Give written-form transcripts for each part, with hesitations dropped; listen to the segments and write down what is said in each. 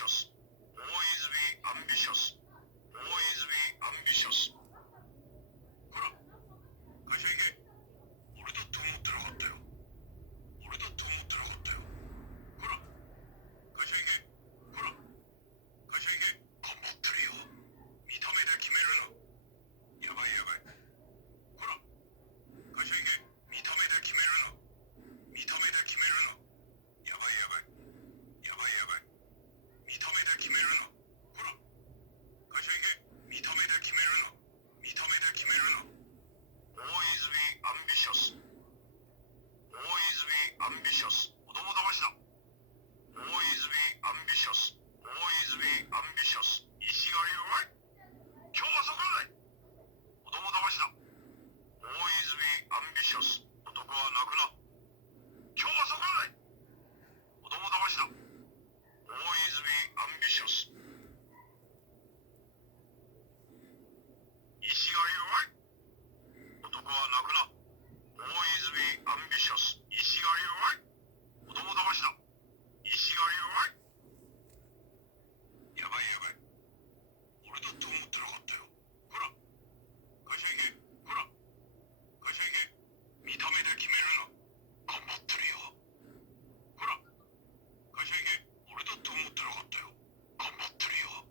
ambitious. Always be ambitious. Always be ambitious. ほら、会社行け。俺だって思ってなかったよ。俺だって思ってなかったよ。ほら、会社行け。ほら、会社行け。頑張ってるよ。見た目で決めるな。やばいやばい。ほら、会社行け。見た目で決めるな。見た目で決めるな。やばいやばい。やばいやばい。見た目で決めるな。ほら、会社行け。見た目で決めるな。見た目で決めるな。Always be ambitious. Always be ambitious. 子供騙しだ。Always be ambitious. Always be ambitious. 意志が弱い。今日はそこまで。子供騙しだ。Always be ambitious. 男は泣くな。今日はそこまで。子供騙しだ。Always be ambitious. 意志が弱い。男は泣くな。Always be ambitious. 意志が弱い。子供騙しだ。意志が弱い。やばいやばい。俺だって思ってなかったよ。ほら、会社行け。ほら、会社行け。見た目で決めるな。頑張ってるよ。ほら、会社行け。俺だって思ってなかったよ。頑張ってるよ。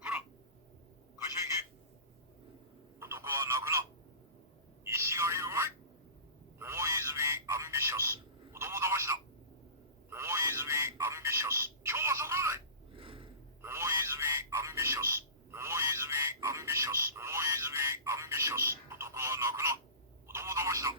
ほら、会社行け。男は泣くな。意志が弱い。Always be ambitious. 子供騙しだ。Always be ambitious. 今日はそこまで。Always be ambitious. Always be ambitious. Always be ambitious. 男は泣くな。子供騙しだ。